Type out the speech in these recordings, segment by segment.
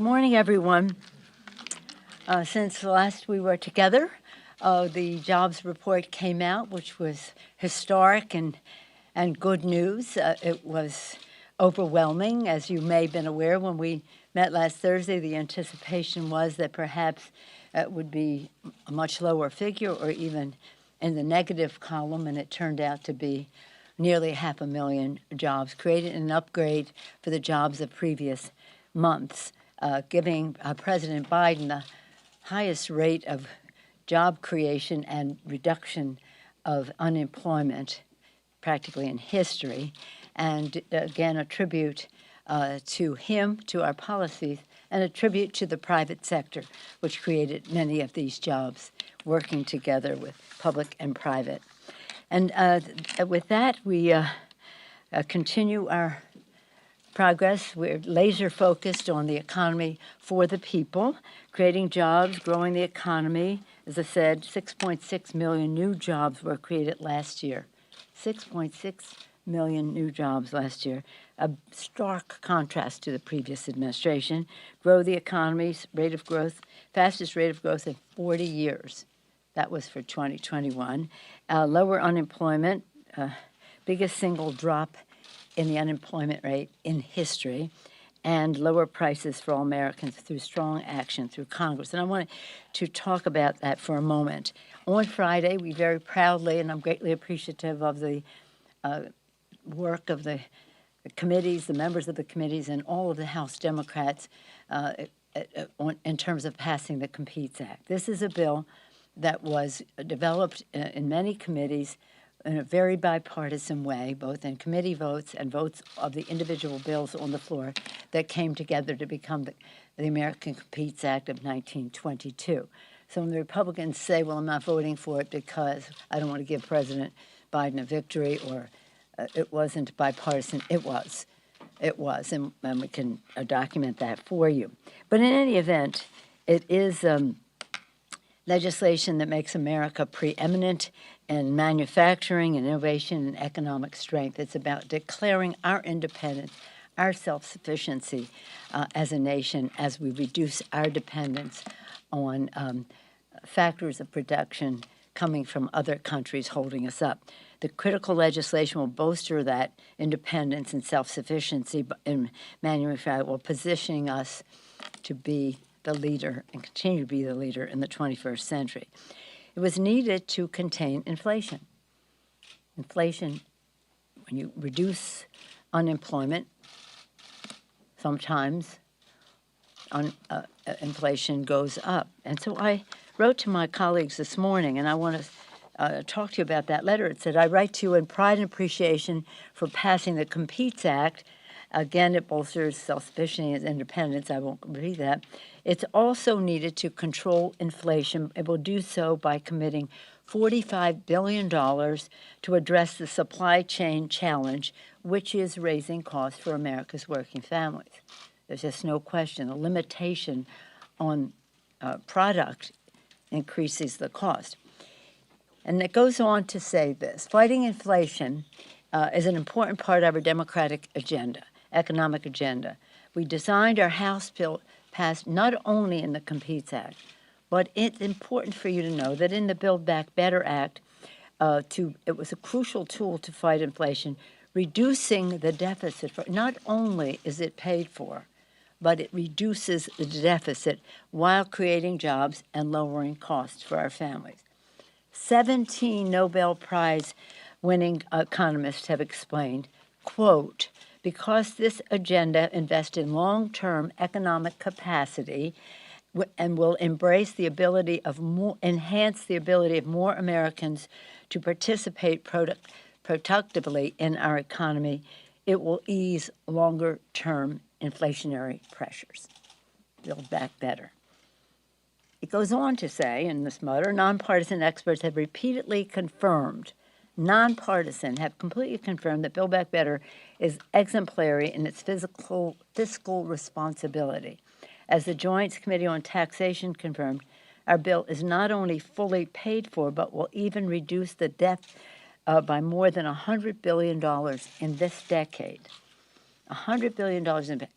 Good morning, everyone. Since last we were together, the jobs report came out, which was historic and good news. It was overwhelming. As you may have been aware, when we met last Thursday, the anticipation was that perhaps it would be a much lower figure or even in the negative column, and it turned out to be nearly 500,000 jobs created, an upgrade for the jobs of previous months, giving President Biden the highest rate of job creation and reduction of unemployment practically in history, and again a tribute to him, to our policies, and a tribute to the private sector, which created many of these jobs, working together with public and private. And with that, we continue our progress. We're laser focused on the economy for the people, creating jobs, growing the economy. As I said, 6.6 million new jobs were created last year. 6.6 million new jobs last year, a stark contrast to the previous administration. Grow the economy's rate of growth, fastest rate of growth in 40 years. That was for 2021. Lower unemployment, biggest single drop in the unemployment rate in history, and lower prices for all Americans through strong action through Congress. And I wanted to talk about that for a moment. On Friday, we very proudly, and I'm greatly appreciative of the work of the committees, the members of the committees, and all of the House Democrats in terms of passing the Competes Act. This is a bill that was developed in many committees in a very bipartisan way, both in committee votes and votes of the individual bills on the floor that came together to become the American Competes Act of 1922. So when the Republicans say, well, I'm not voting for it because I don't want to give President Biden a victory, or it wasn't bipartisan, it was, and we can document that for you. But in any event, it is legislation that makes America preeminent in manufacturing and innovation and economic strength. It's about declaring our independence, our self-sufficiency as a nation as we reduce our dependence on factors of production coming from other countries holding us up. The critical legislation will bolster that independence and self-sufficiency in manufacturing, while positioning us to be the leader and continue to be the leader in the 21st century. It was needed to contain inflation. Inflation, when you reduce unemployment, sometimes inflation goes up. And so I wrote to my colleagues this morning, and I want to talk to you about that letter. It said, I write to you in pride and appreciation for passing the Competes Act. Again, it bolsters self-sufficiency and independence. I won't repeat that. It's also needed to control inflation. It will do so by committing $45 billion to address the supply chain challenge, which is raising costs for America's working families. There's just no question. A limitation on product increases the cost. And it goes on to say this: fighting inflation is an important part of our democratic agenda, economic agenda. We designed our House bill passed not only in the Competes Act, but it's important for you to know that in the Build Back Better Act, it was a crucial tool to fight inflation, reducing the deficit. Not only is it paid for, but it reduces the deficit while creating jobs and lowering costs for our families. 17 Nobel Prize winning economists have explained, quote, because this agenda invests in long-term economic capacity and will embrace the ability of enhance the ability of more Americans to participate productively in our economy, it will ease longer-term inflationary pressures. Build back better. It goes on to say in this letter, nonpartisan experts have repeatedly confirmed, have completely confirmed that Build Back Better is exemplary in its fiscal responsibility. As the Joint Committee on Taxation confirmed, our bill is not only fully paid for, but will even reduce the debt by more than $100 billion in this decade. $100 billion,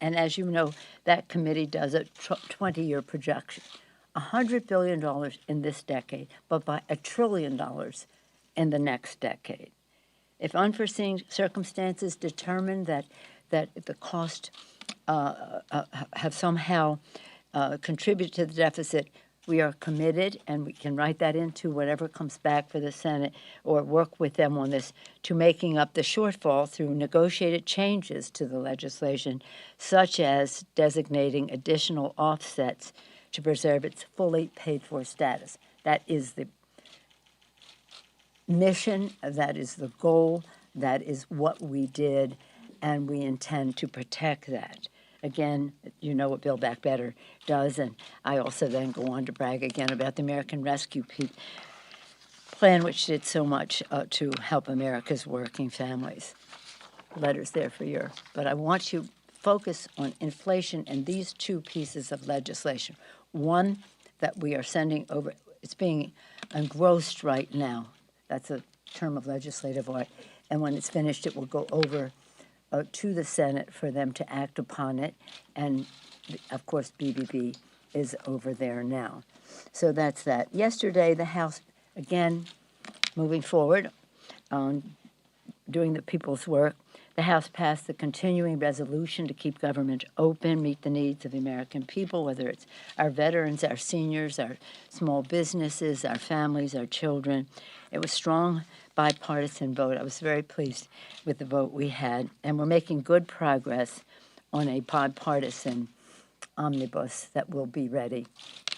and as you know, that committee does a 20-year projection. $100 billion in this decade, but by $1 trillion in the next decade. If unforeseen circumstances determine that the cost have somehow contributed to the deficit, we are committed, and we can write that into whatever comes back for the Senate or work with them on this, to making up the shortfall through negotiated changes to the legislation, such as designating additional offsets to preserve its fully paid-for status. That is the mission, that is the goal, that is what we did, and we intend to protect that. Again, you know what Build Back Better does, and I also then go on to brag again about the American Rescue Plan, which did so much to help America's working families. Letters there for you. But I want you to focus on inflation and these two pieces of legislation. One that we are sending over, it's being engrossed right now. That's a term of legislative art. And when it's finished, it will go over to the Senate for them to act upon it. And, of course, BBB is over there now. So that's that. Yesterday, the House, again, moving forward on doing the people's work, the House passed the continuing resolution to keep government open, meet the needs of the American people, whether it's our veterans, our seniors, our small businesses, our families, our children. It was strong bipartisan vote. I was very pleased with the vote we had, and we're making good progress on a bipartisan omnibus that will be ready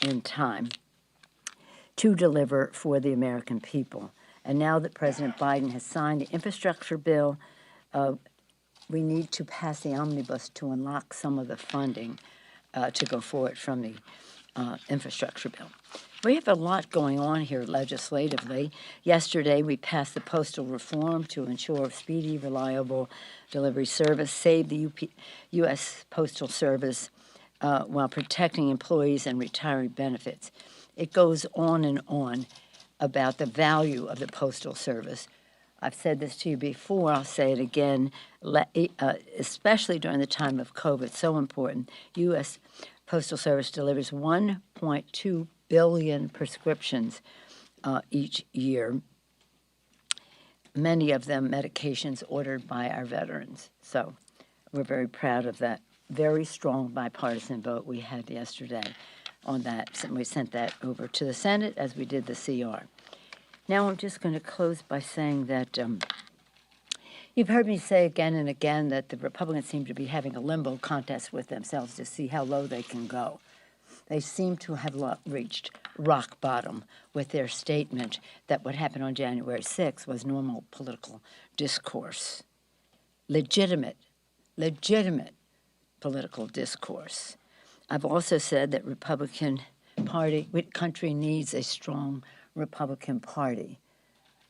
in time to deliver for the American people. And now that President Biden has signed the infrastructure bill, we need to pass the omnibus to unlock some of the funding to go forward from the infrastructure bill. We have a lot going on here legislatively. Yesterday, we passed the postal reform to ensure speedy, reliable delivery service, save the U.S. Postal Service while protecting employees and retiree benefits. It goes on and on about the value of the Postal Service. I've said this to you before, I'll say it again, especially during the time of COVID, so important. U.S. Postal Service delivers 1.2 billion prescriptions each year, many of them medications ordered by our veterans. So we're very proud of that very strong bipartisan vote we had yesterday on that. And we sent that over to the Senate as we did the CR. Now I'm just going to close by saying that you've heard me say again and again that the Republicans seem to be having a limbo contest with themselves to see how low they can go. They seem to have reached rock bottom with their statement that what happened on January 6th was normal political discourse, legitimate political discourse. I've also said that Republican country needs a strong Republican Party.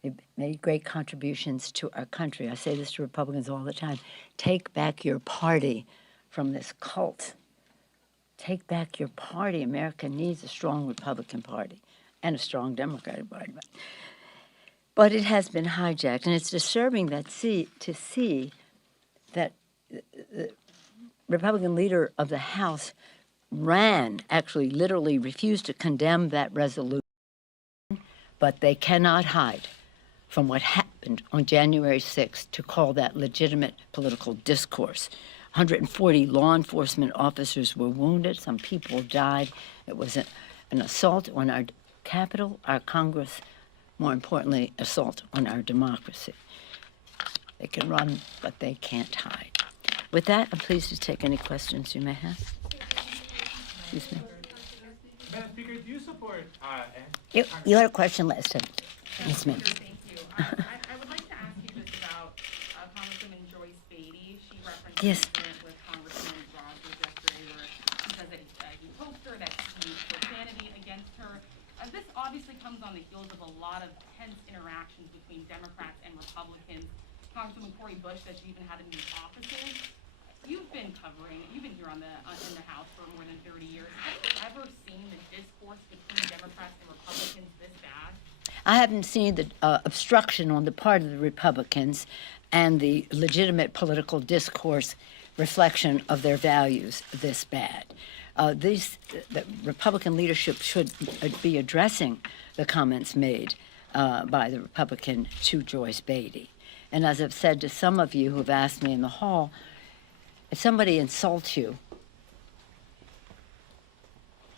They've made great contributions to our country. I say this to Republicans all the time. Take back your party from this cult. Take back your party. America needs a strong Republican Party and a strong Democratic Party. But it has been hijacked, and it's disturbing to see that the Republican leader of the House actually literally refused to condemn that resolution. But they cannot hide from what happened on January 6th to call that legitimate political discourse. 140 law enforcement officers were wounded. Some people died. It was an assault on our Capitol, our Congress, more importantly, assault on our democracy. They can run, but they can't hide. With that, I'm pleased to take any questions you may have. Excuse me. Madam Speaker, do you support... You had a question last time. Yes, ma'am. Thank you. I would like to ask you this about Congresswoman Joyce Beatty. She referenced Yes. an incident with Congressman Rogers yesterday where she says that he poked her, that he used profanity against her. This obviously comes on the heels of a lot of tense interactions between Democrats and Republicans. Congresswoman Cori Bush said she even had him in the offices. You've been here in the House for more than 30 years. Have you ever seen the discourse between Democrats and Republicans this bad? I haven't seen the obstruction on the part of the Republicans and the legitimate political discourse reflection of their values this bad. The Republican leadership should be addressing the comments made by the Republican to Joyce Beatty. And as I've said to some of you who have asked me in the hall, if somebody insults you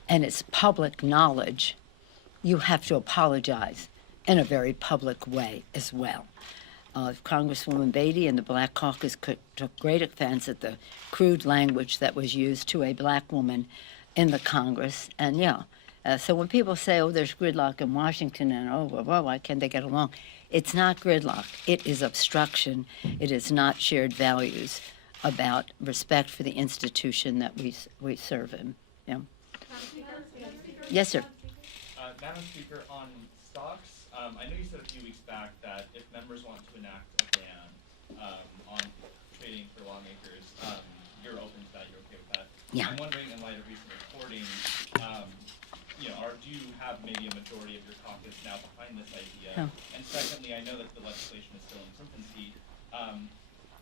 and it's public knowledge, you have to apologize in a very public way as well. Congresswoman Beatty and the Black Caucus took great offense at the crude language that was used to a black woman in the Congress. And so when people say, oh, there's gridlock in Washington and why can't they get along? It's not gridlock. It is obstruction. It is not shared values about respect for the institution that we serve in. Yeah. Yes, sir. Madam Speaker, on stocks, I know you said a few weeks back that if members want to enact a ban on trading for lawmakers, you're open to that, you're okay with that. Yeah. I'm wondering, in light of recent reporting, do you have maybe a majority of your caucus now behind this idea? Oh. And secondly, I know that the legislation is still in its infancy.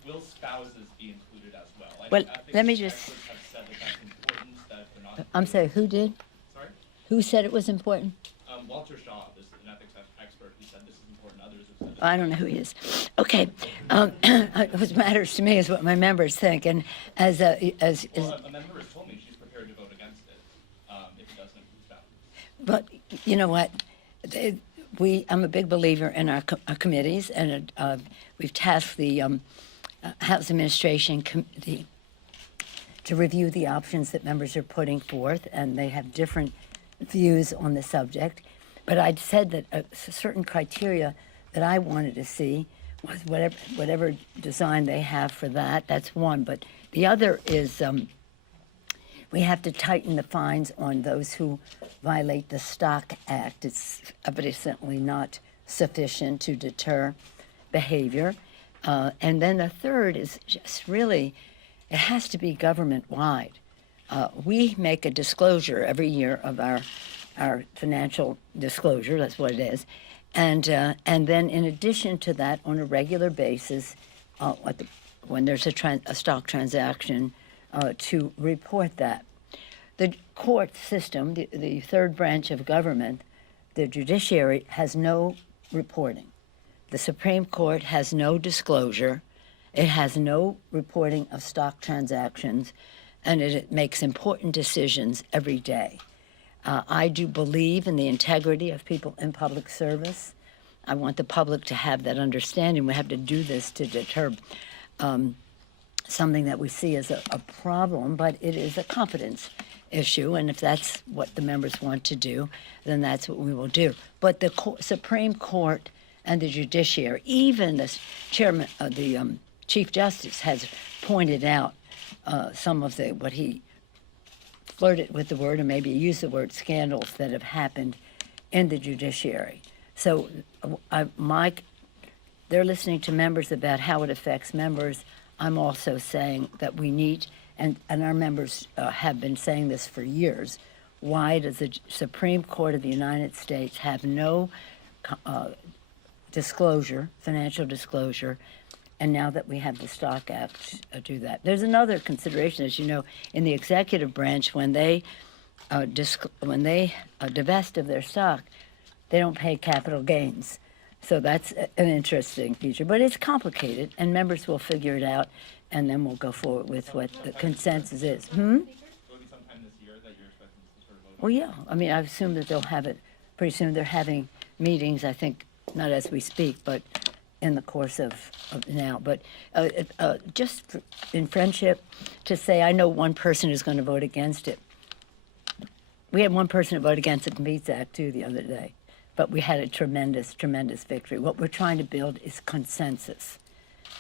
Will spouses be included as well? Well, I think let me experts just- have said that that's important, that if they're not. I'm sorry, who did? Sorry? Who said it was important? Walter Shaw is an ethics expert who said this is important. Others have said I don't know who he is. Okay, what matters to me is what my members think, and as Well, a member has told me she's prepared to vote against it if it doesn't include spouses. but you know what, I'm a big believer in our committees, and we've tasked the House Administration Committee to review the options that members are putting forth, and they have different views on the subject. But I'd said that a certain criteria that I wanted to see was whatever design they have for that. That's one. But the other is we have to tighten the fines on those who violate the Stock Act. It's evidently not sufficient to deter behavior. And then the third is just really, it has to be government-wide. We make a disclosure every year of our financial disclosure, that's what it is. And then in addition to that, on a regular basis, when there's a stock transaction, to report that. The court system, the third branch of government, the judiciary, has no reporting. The Supreme Court has no disclosure. It has no reporting of stock transactions, and it makes important decisions every day. I do believe in the integrity of people in public service. I want the public to have that understanding. We have to do this to deter something that we see as a problem, but it is a confidence issue, and if that's what the members want to do, then that's what we will do. But the Supreme Court and the judiciary, even the chairman, the Chief Justice has pointed out some of what he flirted with the word, or maybe used the word, scandals that have happened in the judiciary. So they're listening to members about how it affects members. I'm also saying that we need, and our members have been saying this for years, why does the Supreme Court of the United States have no disclosure, financial disclosure, and now that we have the Stock Act, do that. There's another consideration, as you know, in the executive branch, when they divest of their stock, they don't pay capital gains. So that's an interesting feature, but it's complicated, and members will figure it out, and then we'll go forward with what the consensus is. Will it be sometime this year that you're expecting to sort of vote? Well, yeah. I mean, I assume that they'll have it pretty soon. They're having meetings, I think, not as we speak, but in the course of now. But just in friendship, to say I know one person who's going to vote against it. We had one person vote against the Meats Act, too, the other day. But we had a tremendous, tremendous victory. What we're trying to build is consensus.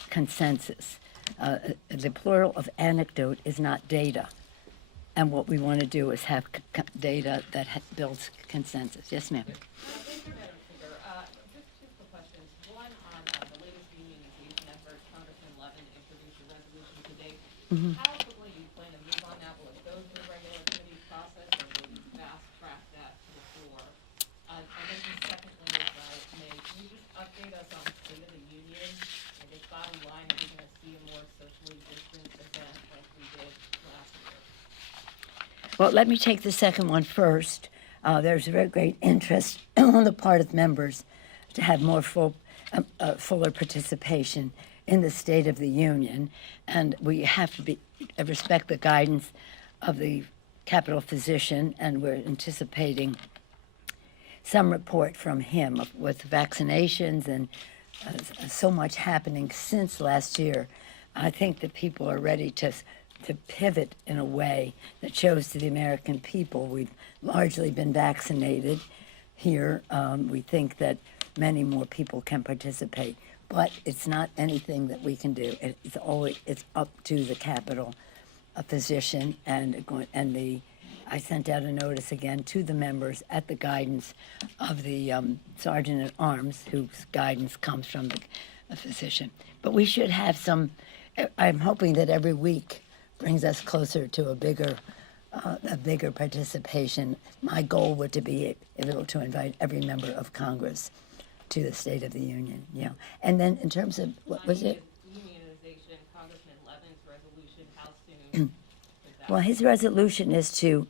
Consensus. The plural of anecdote is not data. And what we want to do is have data that builds consensus. Yes, ma'am. Thank you, Madam Speaker. Just two quick questions. One on the latest union engagement effort. Congressman Levin introduced a resolution today. How quickly do you plan to move on that? Will it go through the regular committee process, or will you fast track that to the floor? And then secondly, if I may, can you just update us on the state of the union? I guess bottom line, are we going to see a more socially distant event Well, let me take the second one first. There's a very great interest on the part of members to have more fuller participation in the State of the Union, and we have to respect the guidance of the Capitol physician, and we're anticipating some report from him with vaccinations and so much happening since last year. I think that people are ready to pivot in a way that shows to the American people we've largely been vaccinated here. We think that many more people can participate, but it's not anything that we can do. It's up to the Capitol physician, I sent out a notice again to the members at the guidance of the Sergeant at Arms, whose guidance comes from the physician. But we should have some. I'm hoping that every week brings us closer to a bigger participation. My goal would to be able to invite every member of Congress to the State of the Union. Yeah, and then in terms of what was it? Unionization, Congressman Levin's resolution, how soon? Well, his resolution is to,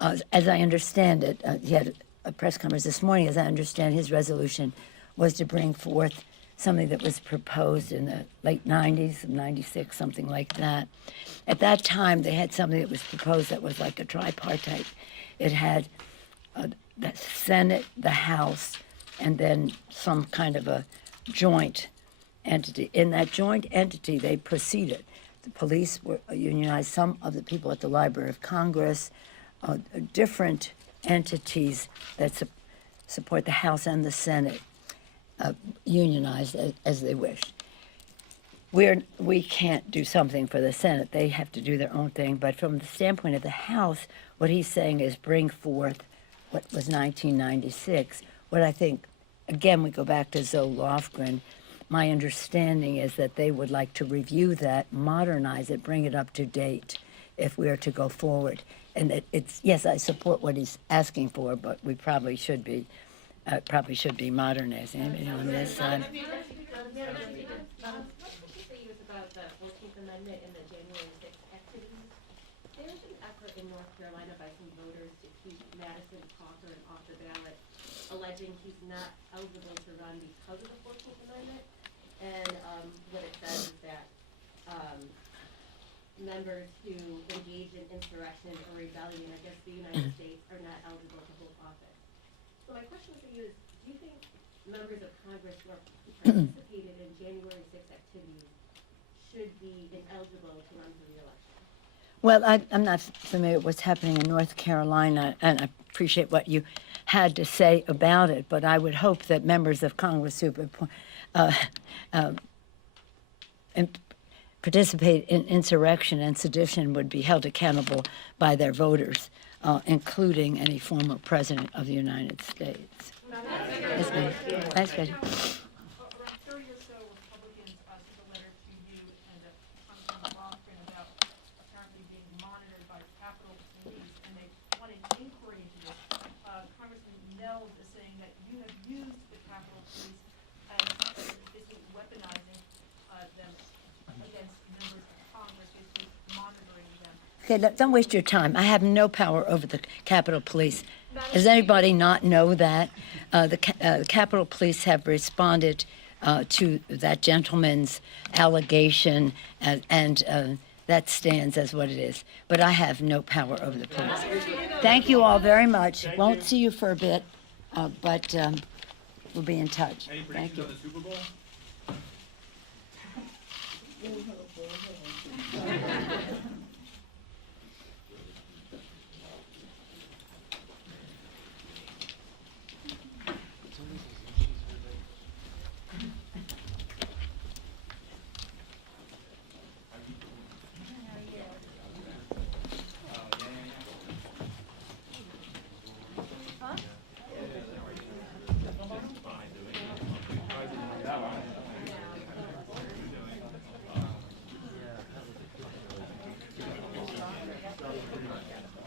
as I understand it, he had a press conference this morning. As I understand, his resolution was to bring forth something that was proposed in the late 90s, 96, something like that. At that time, they had something that was proposed that was like a tripartite. It had the Senate, the House, and then some kind of a joint entity. In that joint entity, they proceeded. The police were unionized, some of the people at the Library of Congress, different entities that support the House and the Senate unionized as they wish. We can't do something for the Senate. They have to do their own thing. But from the standpoint of the House, what he's saying is bring forth what was 1996. What I think, again, we go back to Zoe Lofgren. My understanding is that they would like to review that, modernize it, bring it up to date if we are to go forward. And yes, I support what he's asking for, but we probably should be modernizing. Anybody on this side? What did you say was about the 14th Amendment and the January 6th activities? There was an effort in North Carolina by some voters to keep Madison Cawthorn off the ballot, alleging he's not eligible to run because of the 14th Amendment. And what it says is that members who engage in insurrection or rebellion against the United States are not eligible to hold office. So my question for you is, do you think members of Congress who participated in January 6th activities should be ineligible to run for re-election? Well, I'm not familiar with what's happening in North Carolina, and I appreciate what you had to say about it, but I would hope that members of Congress who participate in insurrection and sedition would be held accountable by their voters, including any former president of the United States. Yes, ma'am. That's good. Around 30 or so Republicans sent a letter to you and Congressman Lofgren about apparently being monitored by Capitol Police, and they want an inquiry into this. Congressman Nels is saying that you have used the Capitol Police as basically weaponizing them against members of Congress, basically monitoring them. Okay, don't waste your time. I have no power over the Capitol Police. Does anybody not know that? The Capitol Police have responded to that gentleman's allegation, and that stands as what it is. But I have no power over the police. Thank you all very much. Won't see you for a bit, but we'll be in touch. Any Thank predictions you. on the Super Bowl?